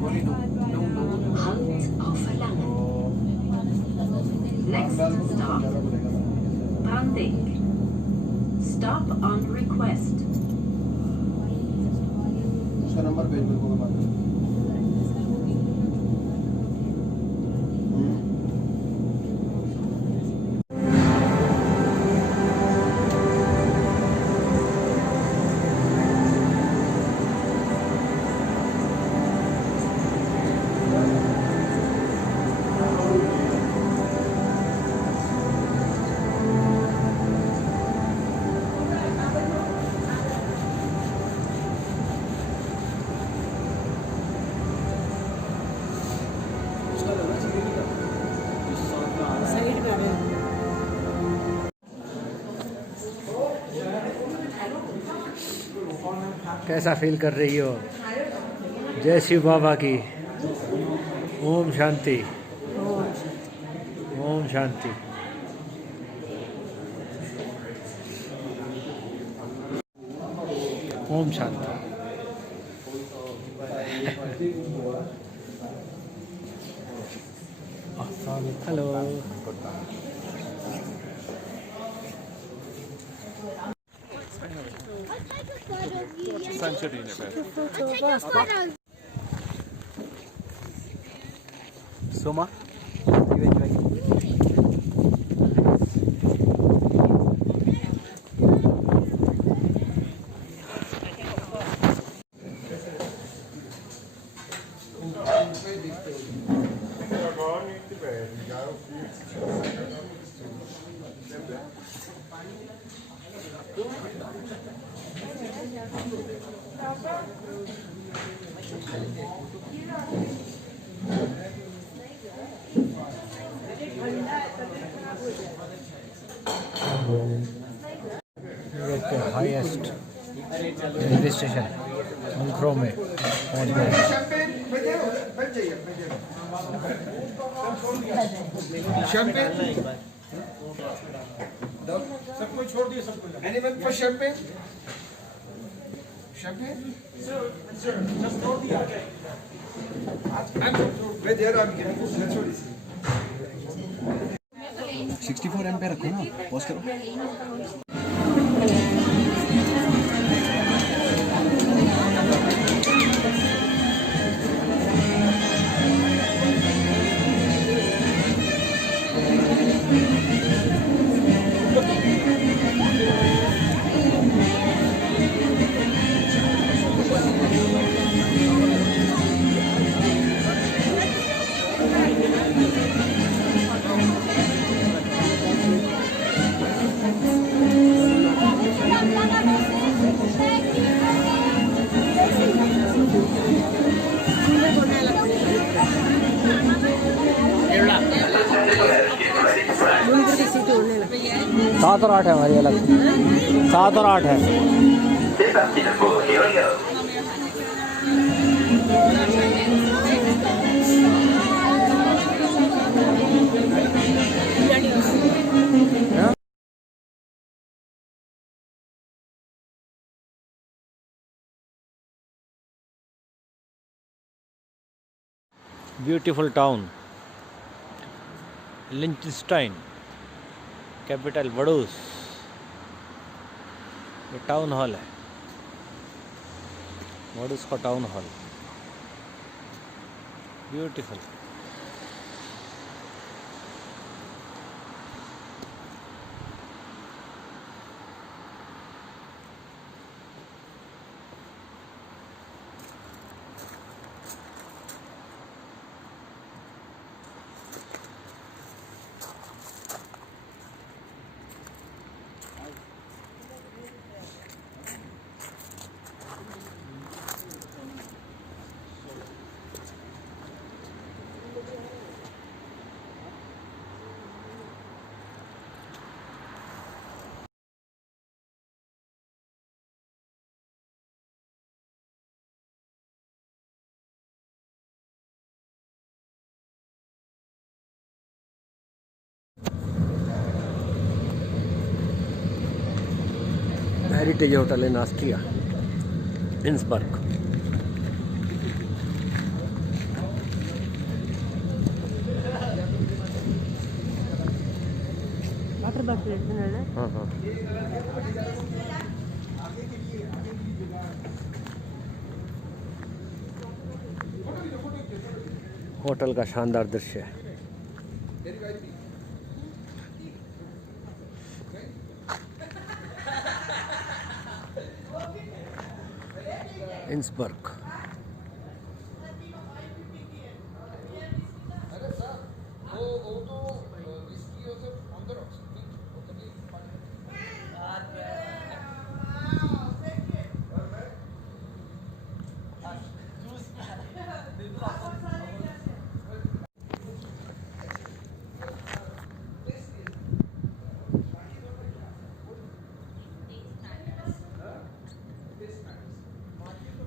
Halt auf Verlangen. Next stop, Brandig. Stop on request. उसका number भेज मेरे को मैं बात करूँ। कैसा फील कर रही हो? जय शिव बाबा की। ओम शांति। ओम शांति। ओम शांति। Hello. Soma. Highest railway station अंखरों में पहुंच गए। सबको छोड़ दिए सबको। Anyone for champagne? Champagne? Sir, just throw the other. मैं दे रहा हूँ कि मैं छोड़ी। 64 एम पे रखो ना, पॉज करो। सात और आठ है हमारी अलग। 7 और 8 है। Beautiful town Liechtenstein, capital Vaduz. ये टाउन हॉल है, वडूस का town hall. Beautiful. Heritage hotel in Austria, Innsbruck. हाँ हाँ। होटल का शानदार दृश्य है। Innsbruck.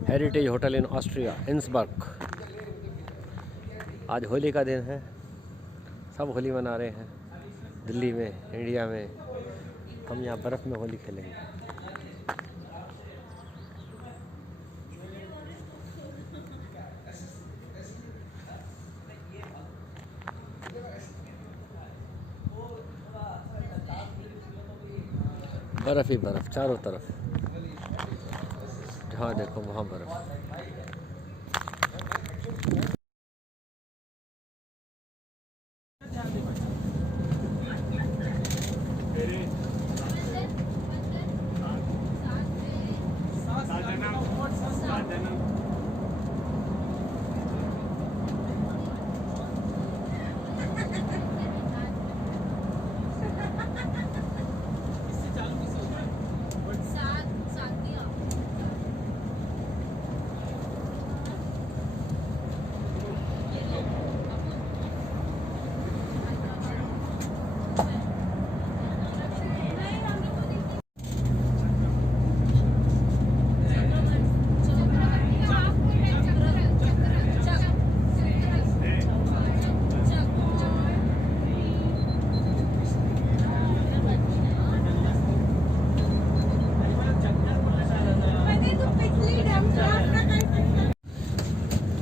Heritage hotel in Austria, Innsbruck. आज होली का दिन है, सब होली मना रहे हैं। दिल्ली में, इंडिया में, हम यहाँ बर्फ़ में होली खेलेंगे। बर्फ़ ही बर्फ़ चारों तरफ, जहाँ देखो वहाँ बर्फ़।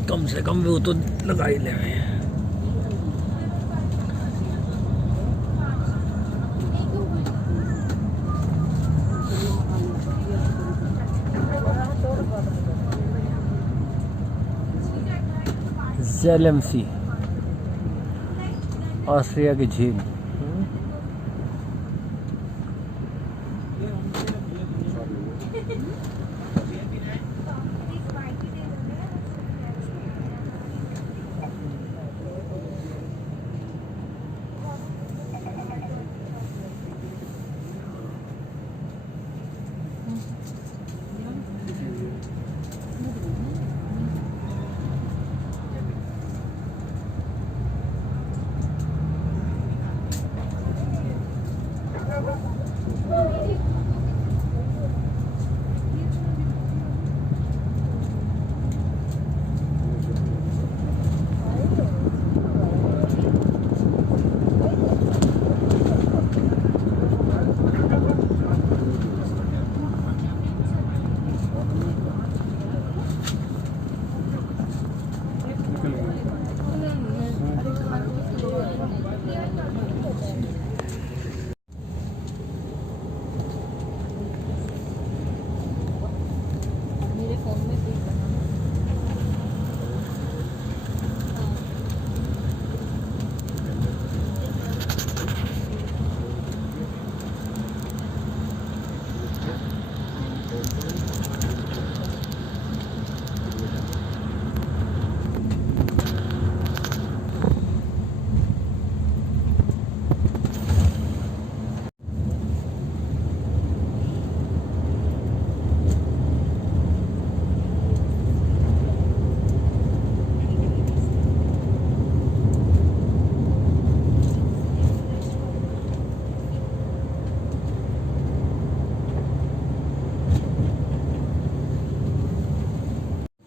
कम से कम वो तो लगा ही ले आए। ज़ेलेमसी, ऑस्ट्रिया की झील।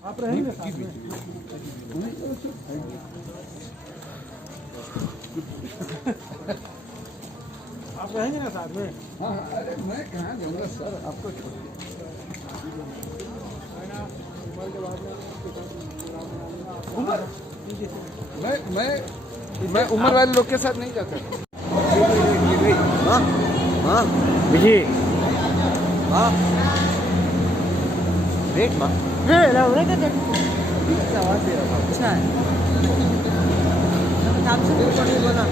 आप रहेंगे साथ में? आप रहेंगे ना साथ में? हाँ, अरे मैं कहाँ जाऊँगा सर, आपको छोड़ मैं उम्र वाले लोग के साथ नहीं जाता। हाँ हाँ विजय हाँ वेट माँ अच्छा है नाम से बिल्कुल नहीं बोला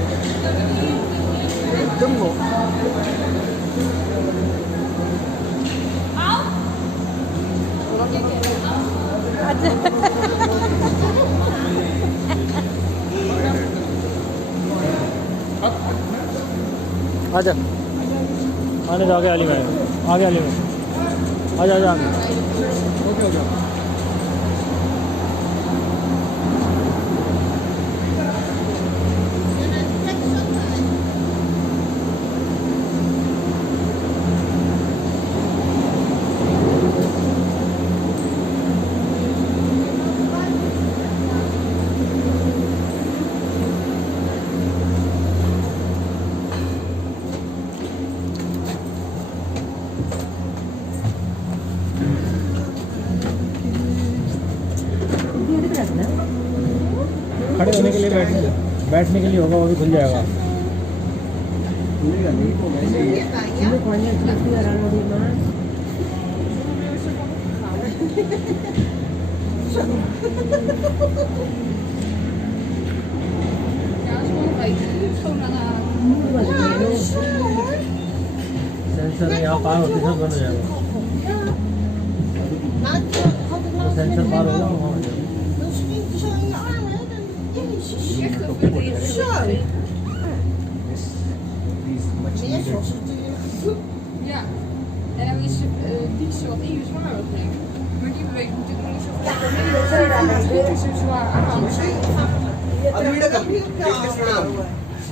एकदम वो आजा आने दो, आगे वाली में आगे वाली में आजा आजा आगे। ओके ओके खड़े होने के लिए बैठने के लिए होगा, वो भी खुल जाएगा। सेंसर यहाँ पार होते सब बंद हो जाएगा। सेंसर पार होगा वहाँ हो जाएगा। Ja, en dan is die wat in je zwaar brengt. Maar die beweegt natuurlijk niet zo veel. Het is zo zwaar aan. अभी तक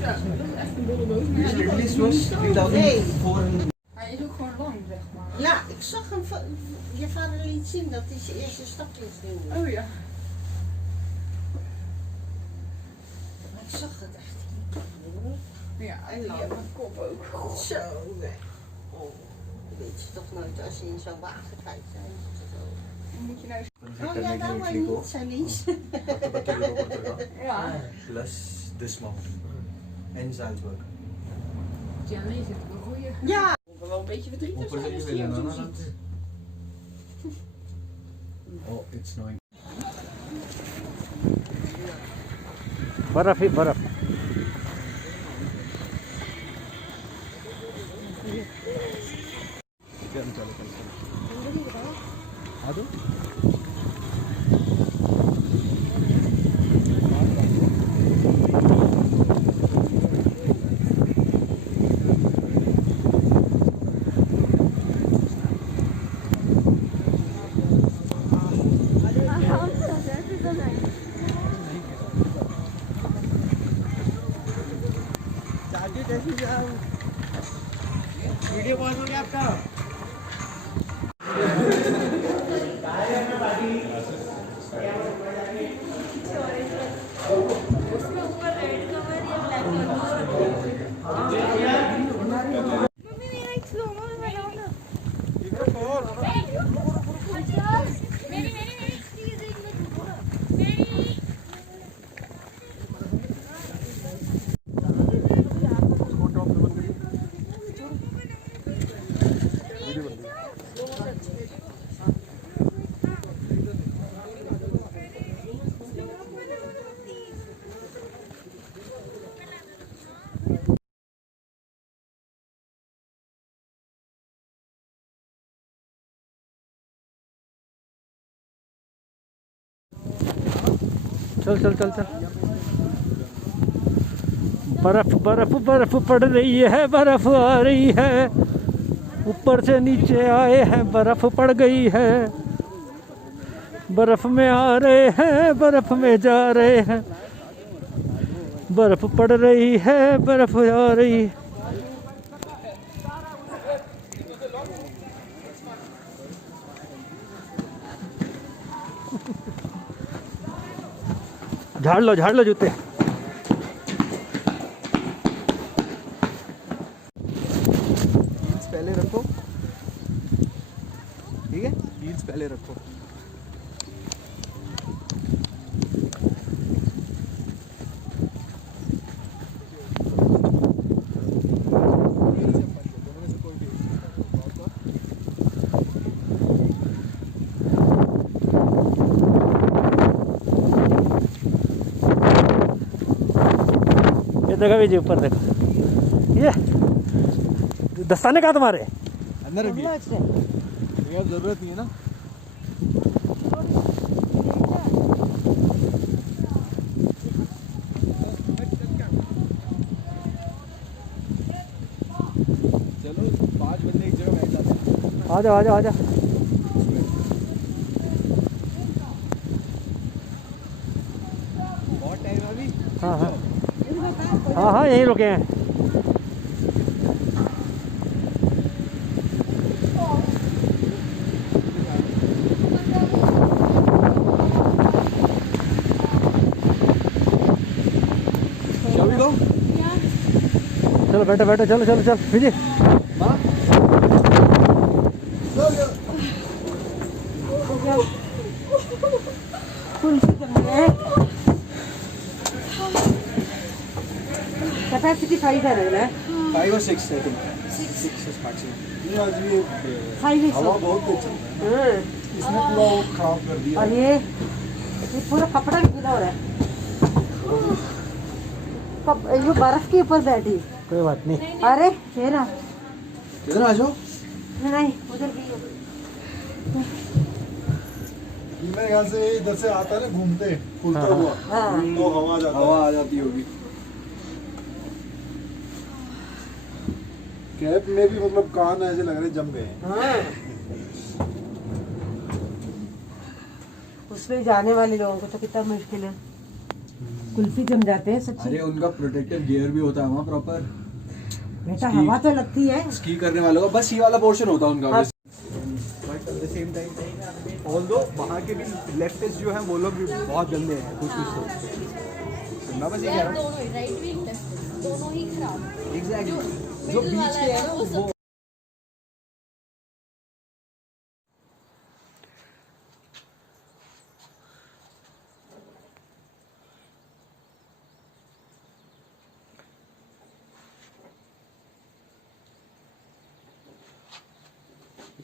Ja, dat is echt een dolle doos. Maar ja, die This was 3,400. hij is ook gewoon lang, zeg maar. Ja, ik zag hem. Je vader liet zien dat hij zijn eerste stapjes doen. Oh ja. Maar ik zag het echt. Ja, en die hebben een kop ook. Zo, hè. Oh, weet je toch nooit als je in zo'n wagen kijkt. Dan moet je nou... Oh ja, nou maar niet, zei Lies. Ja. Plus this mountain en Salzburg. Ja, nee, zit een goeie. Ja. Wel een beetje verdrietig ऊपर से zijn als भी die hem लेना zo ना ziet. Oh, it's snowing. बर्फ ही बर्फ। चलो चलो चलो आ दो वीडियो पॉज हो गया आपका। चल चल चल चल। बर्फ बर्फ बर्फ पड़ रही है, बर्फ आ रही है, ऊपर से नीचे आए हैं, बर्फ पड़ गई है। बर्फ में आ रहे हैं, बर्फ में जा रहे हैं, बर्फ पड़ रही है, बर्फ आ रही है। झाड़ लो जूते। हील्स पहले रखो, ठीक है, हील्स पहले रखो। देखो भी जी ऊपर देखो, ये दस्ताने कहाँ तुम्हारे? अंदर रखिए, ये जरूरत नहीं है ना। चलो 5 बंदे एक जगह बैठ जाते हैं। आ जाओ आ जाओ आ जाओ। बहुत टाइम अभी। हाँ हाँ हाँ हाँ, यहीं रुके हैं। चलो बैठो बैठो, चलो चलो चलो विजय। कैपेसिटी 5 है ना? 5 or 6 I think. 6 is maximum. ये आज ये 5 हवा बहुत तेज चल रहा है। इसने पूरा वो खराब कर दिया। और ये पूरा कपड़ा भी गीला हो रहा है। ये बर्फ के ऊपर बैठी। कोई बात नहीं। अरे ये ना, इधर आ जाओ। नहीं उधर भी मेरे ख्याल से इधर से आता है ना घूमते खुलता हाँ, हुआ, हाँ। तो हवा आ जाती होगी। कैप में भी मतलब कान ऐसे लग रहे जम गए हैं। हाँ। उसमें जाने वाले लोगों को तो कितना मुश्किल है, कुल्फी जम जाते हैं सच्ची। अरे उनका प्रोटेक्टिव गियर भी होता है वहाँ प्रॉपर। बेटा हवा तो लगती है। स्की करने वालों का बस ये वाला पोर्शन होता है उनका। But at the same time although वहाँ के भी लेफ्टिस्ट जो है वो लोग भी बहुत गंदे हैं कुछ तो मैं बस ये कह रहा हूँ दोनों ही राइट विंग दोनों ही खराब। एग्जैक्टली जो बीच के है ना वो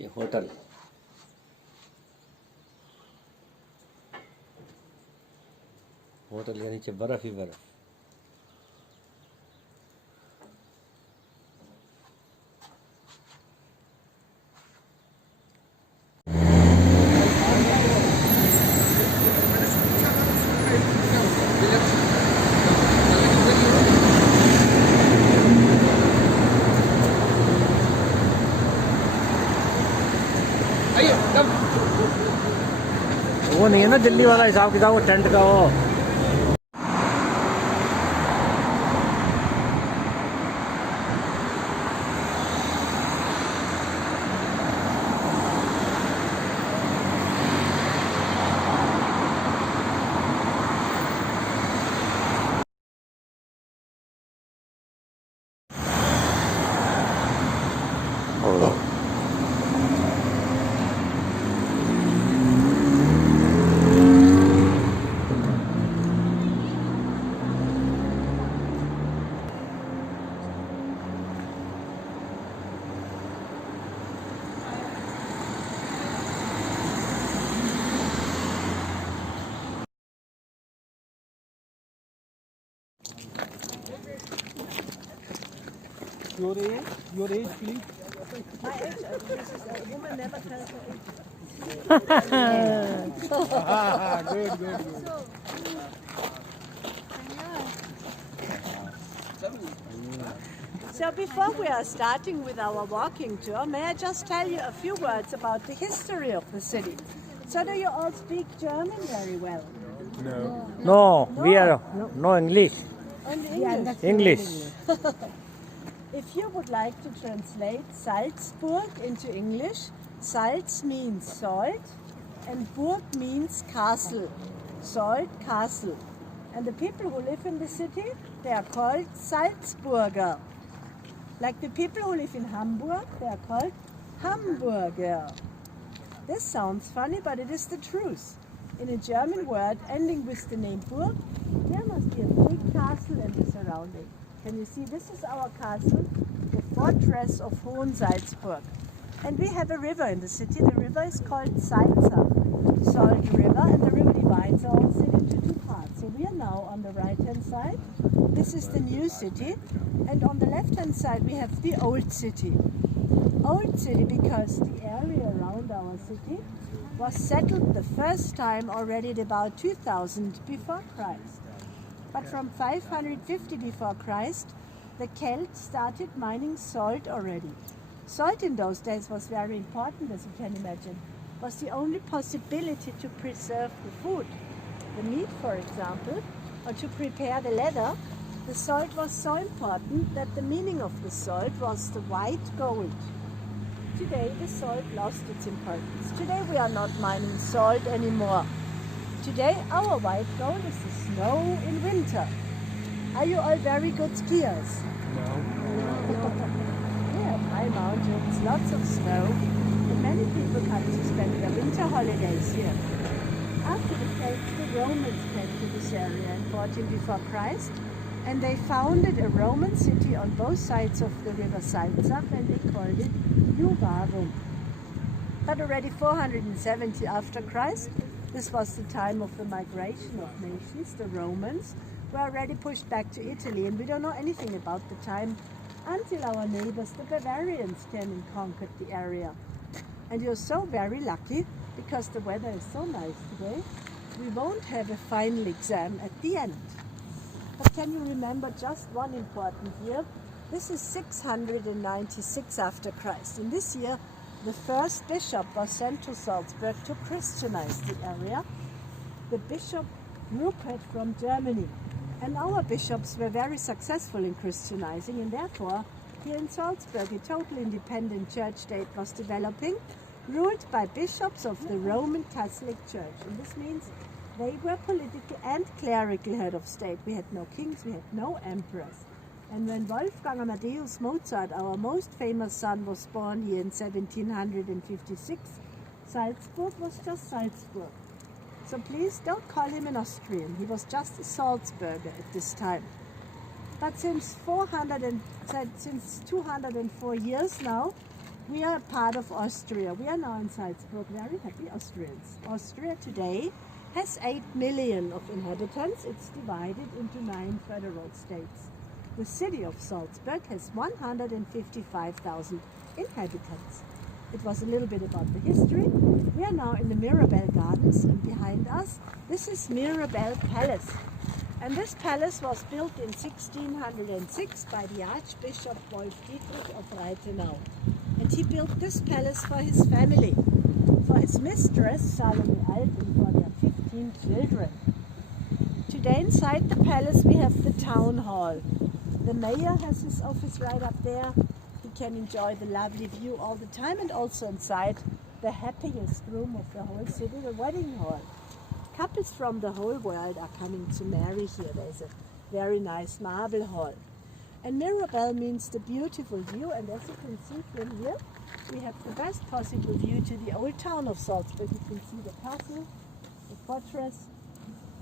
ये होटल, होटल के नीचे बर्फ ही बर्फ। वो नहीं है ना दिल्ली वाला हिसाब किताब, वो टेंट का वो। your age please. Good. So before we are starting with our walking tour, may I just tell you a few words about the history of the city? So do you all speak German very well? No, we are no English. Only English? English. If you would like to translate Salzburg into English, Salz means salt and Burg means castle. Salt, castle. And the people who live in the city, they are called Salzburger. Like the people who live in Hamburg, they are called Hamburger. This sounds funny, but it is the truth. In a German word ending with the name Burg, there must be a big castle in the surrounding. Can you see, this is our castle, the fortress of Hohen Salzburg. And we have a river in the city. The river is called Salza, Salt River, and the river divides our city into two parts. So we are now on the right-hand side. This is the new city. And on the left-hand side, we have the old city. Old city because the area around our city was settled the first time already at about 2000 before Christ. But from 550 before Christ, the Celts started mining salt already. Salt in those days was very important, as you can imagine. It was the only possibility to preserve the food. The meat, for example, or to prepare the leather. The salt was so important that the meaning of the salt was the white gold. Today the salt lost its importance. Today we are not mining salt anymore. Today our white gold is the snow in winter. Are you all very good skiers? No. We have high mountains, lots of snow, and many people come to spend their winter holidays here. After the Celts, the Romans came to this area in 14 before Christ, and they founded a Roman city on both sides of the river Salzach, and they called it Iuvarum. But already 470 after Christ, this was the time of the migration of nations. The Romans were already pushed back to Italy, and we don't know anything about the time until our neighbors, the Bavarians, came and conquered the area. And you're so very lucky, because the weather is so nice today, we won't have a final exam at the end. But can you remember just one important year? This is 696 after Christ. In this year, the first bishop was sent to Salzburg to Christianize the area, the Bishop Rupert from Germany. And our bishops were very successful in Christianizing, and therefore, here in Salzburg, a total independent church state was developing, ruled by bishops of the Roman Catholic Church. And this means they were political and clerical head of state. We had no kings, we had no emperors. And when Wolfgang Amadeus Mozart, our most famous son, was born here in 1756, Salzburg was just Salzburg. So please don't call him an Austrian. He was just a Salzburger at this time. But since 204 years now, we are part of Austria. We are now in Salzburg, very happy Austrians. Austria today has 8 million of inhabitants. It's divided into 9 federal states. The city of Salzburg has 155,000 inhabitants. It was a little bit about the history. We are now in the Mirabell Gardens, and behind us, this is Mirabell Palace. And this palace was built in 1606 by the Archbishop Wolf Dietrich of Reithenau. And he built this palace for his family, for his mistress, Salome Alt, and for their 15 children. Today inside the palace we have the town hall. The mayor has his office right up there. He can enjoy the lovely view all the time, and also inside the happiest room of the whole city, the wedding hall. Couples from the whole world are coming to marry here. There's a very nice marble hall. And Mirabell means the beautiful view, and as you can see from here, we have the best possible view to the old town of Salzburg. You can see the castle, the fortress,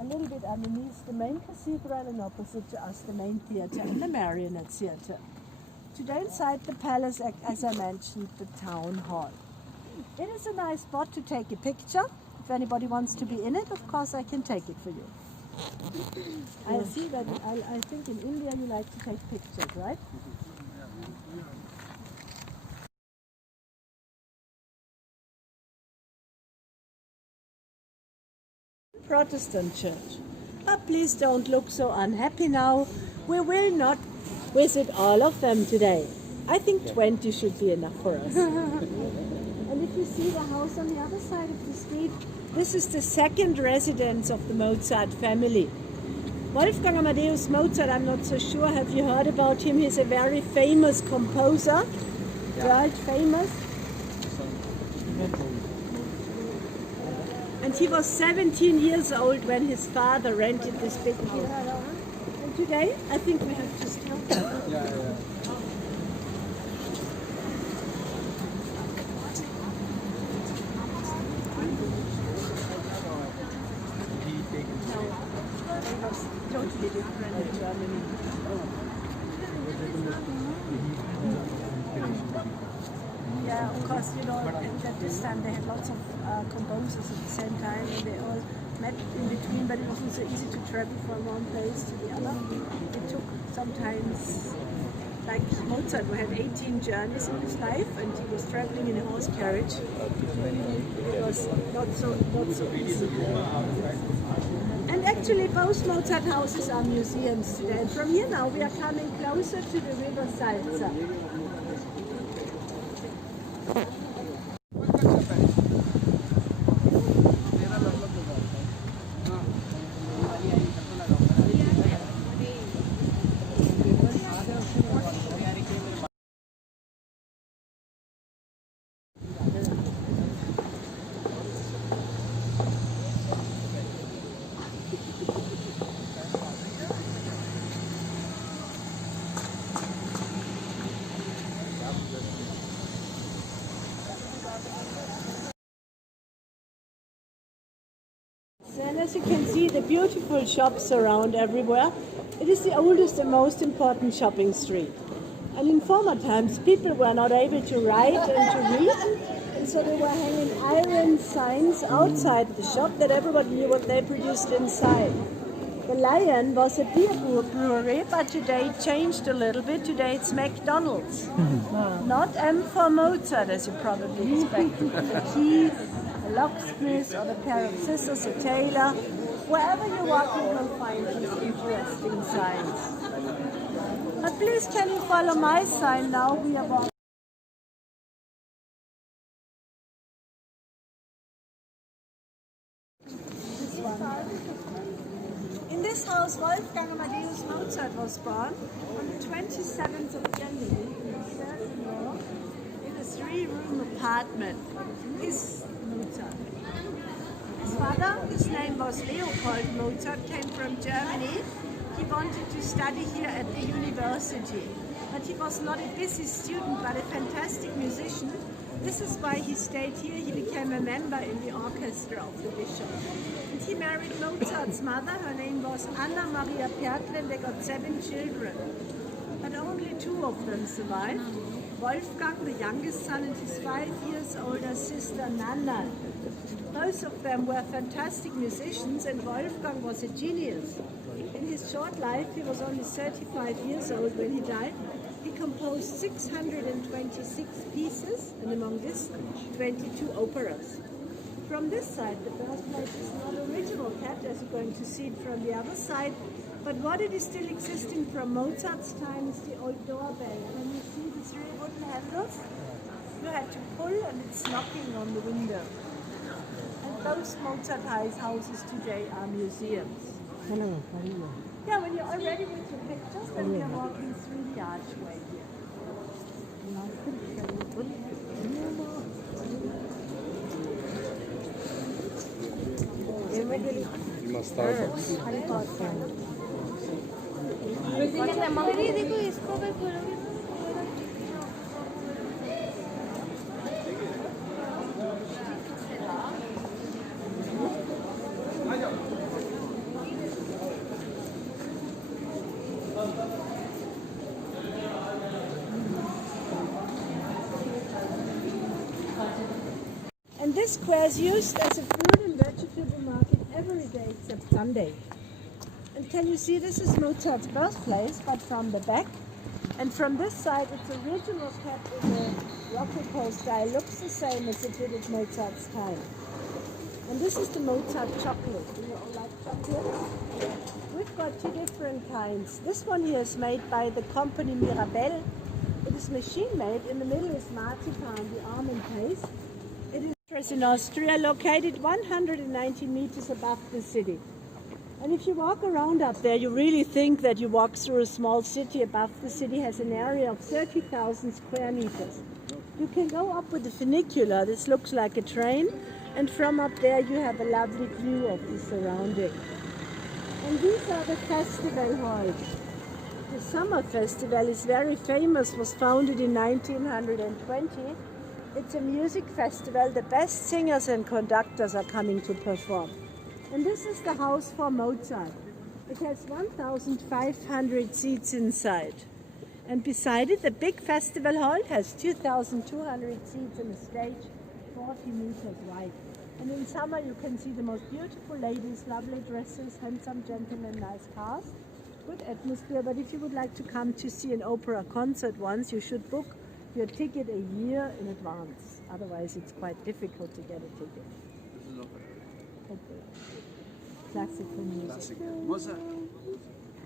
a little bit underneath the main cathedral, and opposite to us the main theatre and the Marionette Theatre. Today inside the palace, as I mentioned, the town hall. It is a nice spot to take a picture. If anybody wants to be in it, of course I can take it for you. I see that, I think in India you like to take pictures, right? Protestant church. But please don't look so unhappy now. We will not visit all of them today. I think 20 should be enough for us. And if you see the house on the other side of the street, this is the second residence of the Mozart family. Wolfgang Amadeus Mozart, I'm not so sure, have you heard about him? He's a very famous composer, world famous. And he was 17 years old when his father rented this big house. And today, I think we have to stop. Totally different in Germany. Yeah, of course, you know, at this time they had lots of composers at the same time, and they all met in between, but it wasn't so easy to travel from one place to the other. It took sometimes, like Mozart, who had 18 journeys in his life, and he was traveling in a horse carriage. It was not so easy. And actually, both Mozart houses are museums today. And from here now, we are coming closer to the river Salza. And as you can see, the beautiful shops around everywhere. It is the oldest and most important shopping street. And in former times, people were not able to write and to read, and so they were hanging iron signs outside the shop that everybody knew what they produced inside. The Lion was a beer brewery, but today it changed a little bit. Today it's McDonald's. Not M for Mozart, as you probably expected. The key, a locksmith, or the pair of scissors, a tailor. Wherever you walk, you will find these interesting signs. But please, can you follow my sign now? We are walking. In this house, Wolfgang Amadeus Mozart was born on the 27th of January in the third floor in a 3-room apartment. His Mozart. His father, his name was Leopold Mozart, came from Germany. He wanted to study here at the university, but he was not a busy student, but a fantastic musician. This is why he stayed here. He became a member in the orchestra of the bishop. And he married Mozart's mother. Her name was Anna Maria Pertl, and they got 7 children. But only 2 of them survived. Wolfgang, the youngest son, and his 5 years older sister, Nana. Both of them were fantastic musicians, and Wolfgang was a genius. In his short life, he was only 35 years old when he died. He composed 626 pieces, and among this, 22 operas. From this side, the birthplace is not original kept, as you're going to see it from the other side, but what it is still existing from Mozart's time is the old doorbell. When you see the 3 wooden handles, you had to pull and it's knocking on the window. And those Mozart houses today are museums. Yeah, when you're all ready with your pictures, then we are walking through the archway here. And this square is used as a fruit and vegetable market every day except Sunday. And can you see, this is Mozart's birthplace, but from the back. And from this side, it's original kept in the Rococo style. Looks the same as it did at Mozart's time. And this is the Mozart chocolate. Do you all like chocolate? We've got 2 different kinds. This one here is made by the company Mirabelle. It is machine made. In the middle is marzipan, the almond paste. It is in Austria, located 190 meters above the city. And if you walk around up there, you really think that you walk through a small city. Above the city has an area of 30,000 square meters. You can go up with the funicular. This looks like a train. And from up there, you have a lovely view of the surrounding. And these are the festival halls. The Summer Festival is very famous, was founded in 1920. It's a music festival. The best singers and conductors are coming to perform. And this is the house for Mozart. It has 1,500 seats inside. And beside it, the big festival hall has 2,200 seats and a stage 40 meters wide. And in summer you can see the most beautiful ladies, lovely dresses, handsome gentlemen, nice cars, good atmosphere. But if you would like to come to see an opera concert once, you should book your ticket a year in advance. Otherwise it's quite difficult to get a ticket. This is Opera. Classical music. classic. Mozart.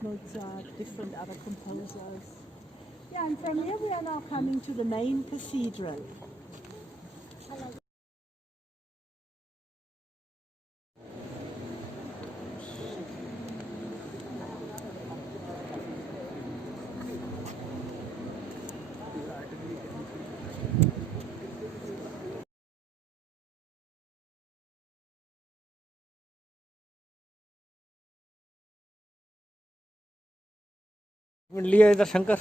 Mozart, different other composers. Yeah, and from here we are now coming to the main cathedral. लिया इधर Shankar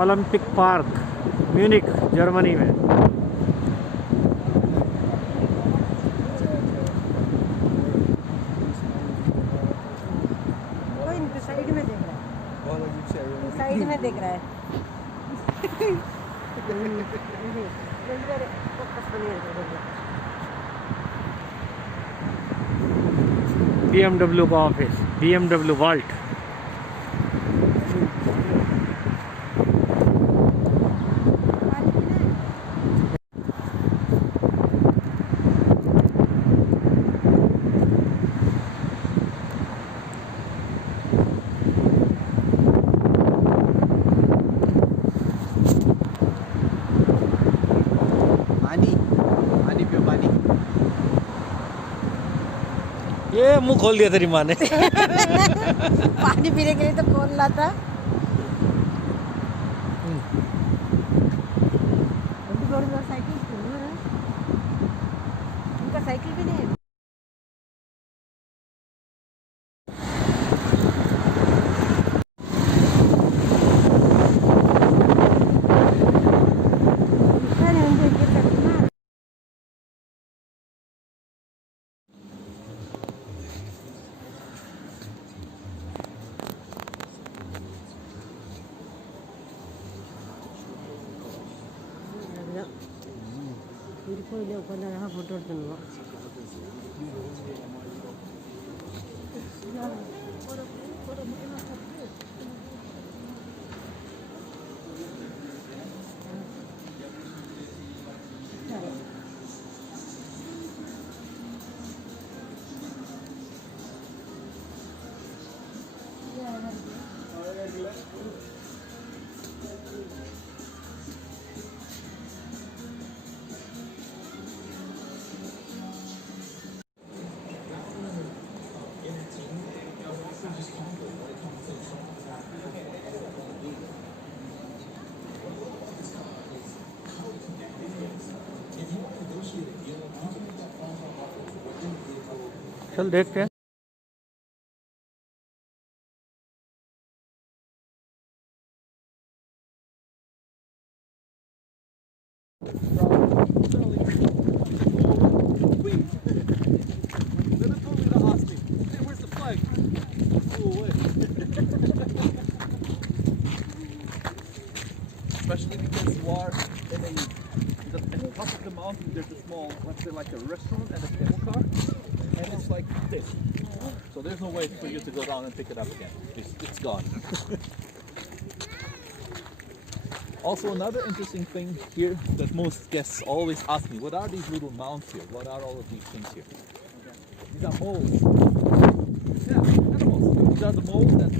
Olympic park Munich Germany में कोई नहीं, side में देख रहा है, बहुत अजीब से है। साइड में देख रहा है। BMW का ऑफिस BMW वॉल्ट ये मुंह खोल दिया तेरी माँ ने पानी पीने के लिए तो कौन लाता? साइकिल उनका साइकिल भी नहीं है। फोटो चल देखते हैं Especially because you are in at the top of the mountain, there's a small, let's say like a restaurant and a cable car, and it's like this. So there's no way for you to go down and pick it up again. It's gone. Also, another interesting thing here that most guests always ask me, what are these little mounds here? What are all of these things here? These are moles. Yeah, animals. These are the moles that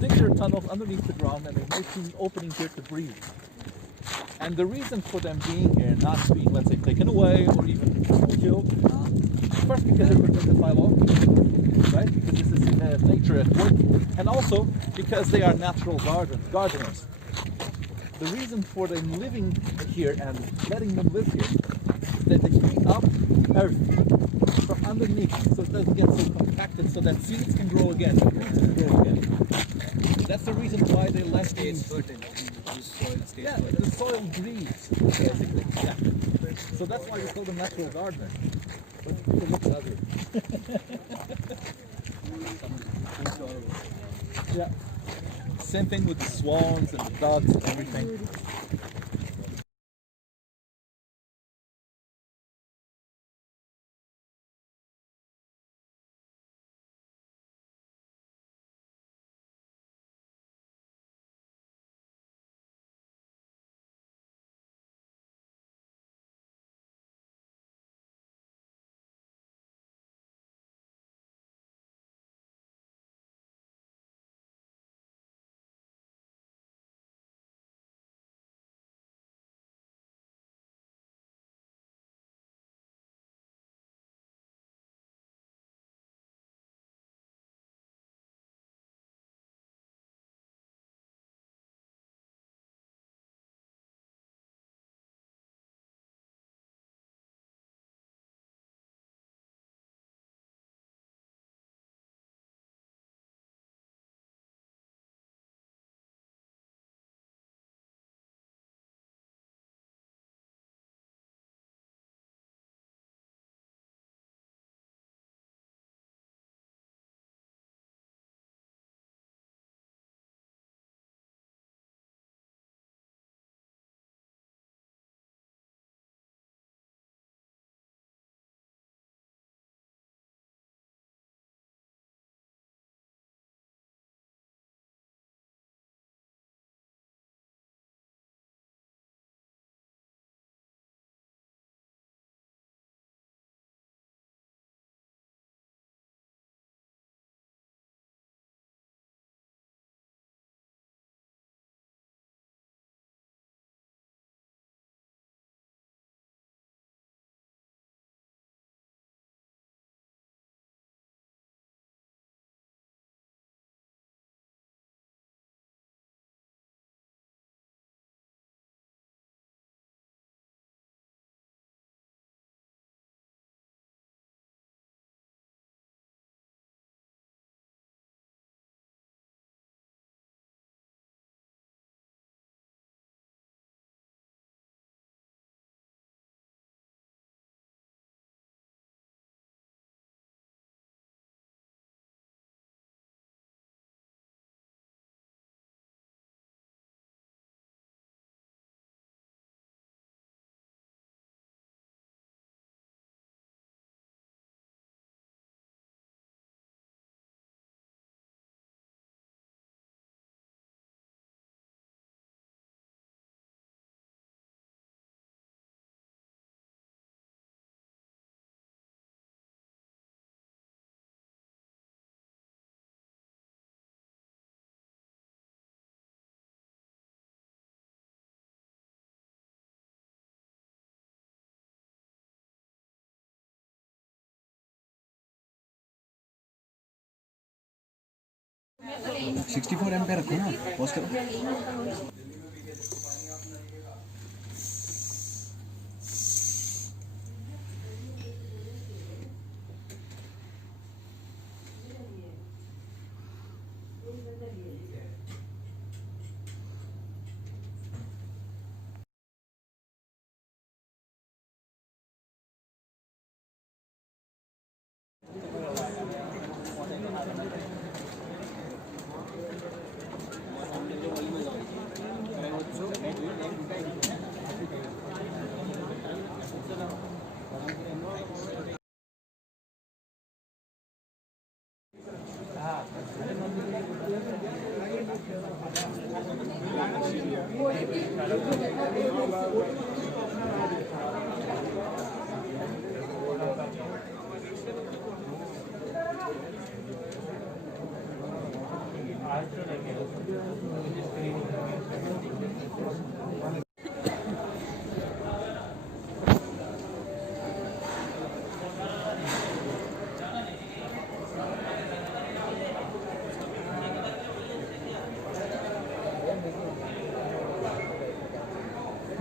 dig their tunnels underneath the ground and they make an opening here to breathe. And the reason for them being here, not being, let's say, taken away or even killed, first because they're protected by law, right? Because this is nature at work, and also because they are natural gardeners. The reason for them living here and letting them live here is that they clean up earth from underneath so it doesn't get so compacted so that seeds can grow again, roots can grow again. That's the reason why they left Stays these. fertile. This soil stays Yeah, fertile. the soil breathes, basically. Yeah. So that's why we call them natural gardeners. But it looks ugly. Yeah. Same thing with the swans and the ducks and everything.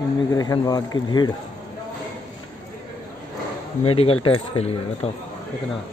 Immigration बाद की भीड़ medical test के लिए बताओ कितना।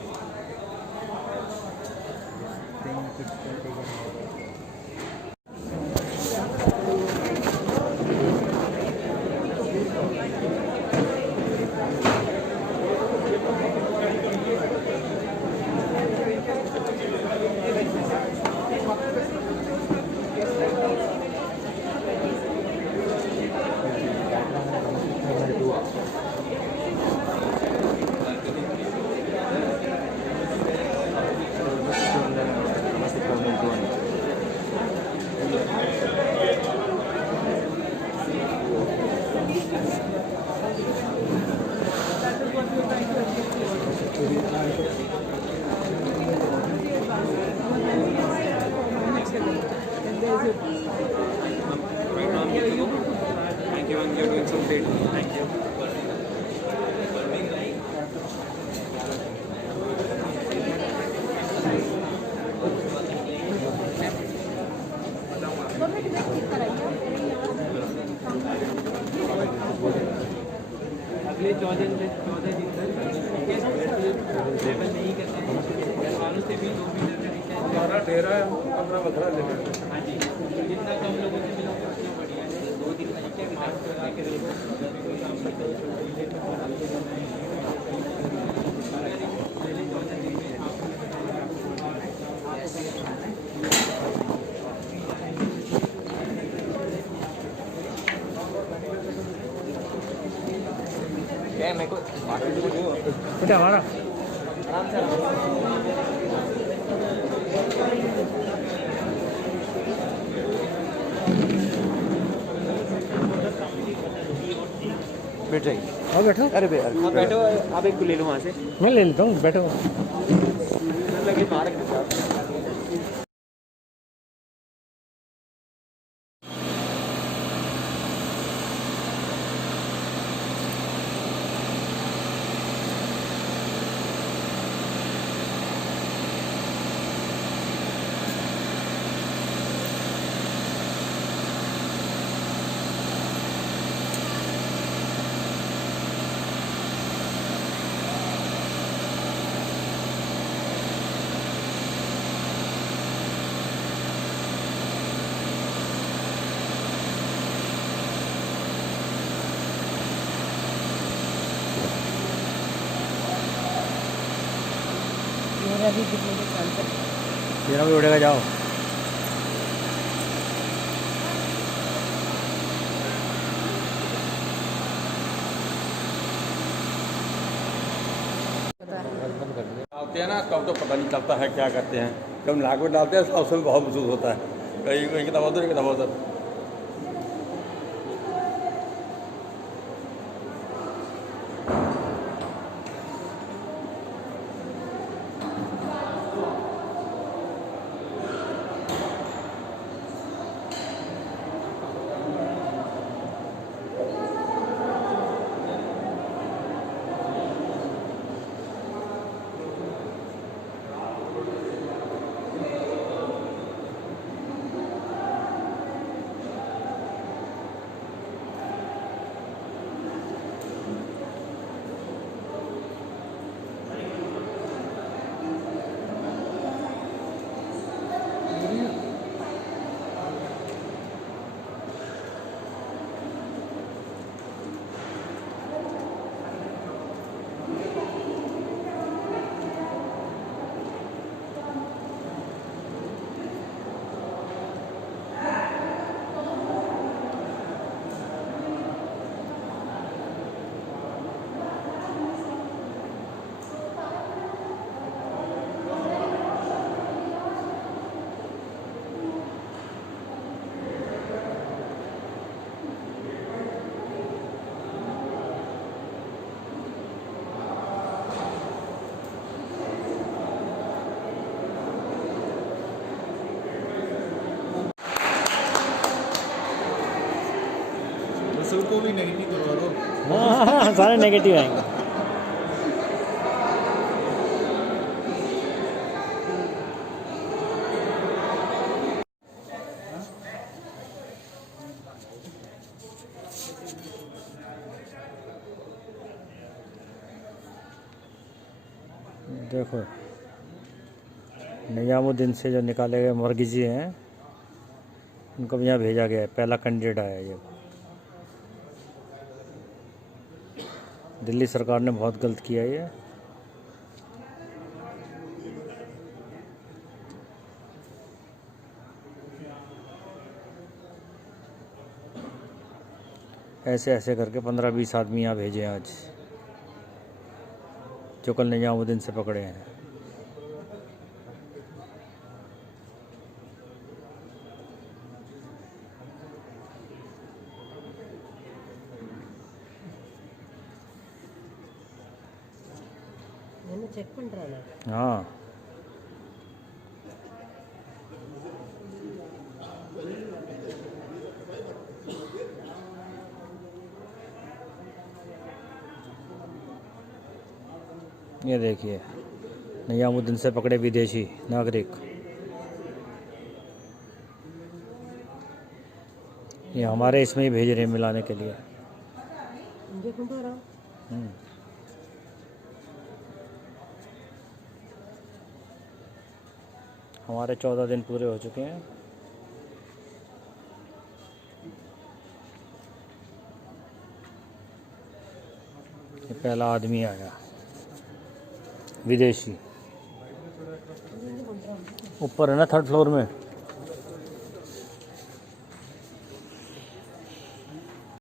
बेटा हमारा बैठ जाइए। हाँ बैठो। अरे बैठो, आप एक को ले लो वहाँ से। मैं ले लेता हूँ, बैठो। लगे मार तेरा भी उड़ेगा, जाओ। डालते हैं ना तब तो पता नहीं चलता है क्या करते हैं। जब नाक में डालते हैं तो उसमें बहुत महसूस होता है, कहीं कहीं की दवा उधर, कहीं दवा उधर। सबको भी नेगेटिव करवा दो। हाँ, सारे नेगेटिव आएंगे। देखो, निजामुद्दीन से जो निकाले गए मरगिजी हैं, उनको भी यहाँ भेजा गया है। पहला कैंडिडेट आया ये। दिल्ली सरकार ने बहुत गलत किया ये। ऐसे ऐसे करके 15-20 आदमी यहाँ भेजे हैं आज, जो कल निजामुद्दीन से पकड़े हैं। चेक पண்றானே। हाँ, ये देखिए, निजामुद्दीन से पकड़े विदेशी नागरिक। ये हमारे इसमें ही भेज रहे हैं मिलाने के लिए। हमारे 14 दिन पूरे हो चुके हैं। ये पहला आदमी आया, विदेशी, ऊपर है ना 3rd फ्लोर में।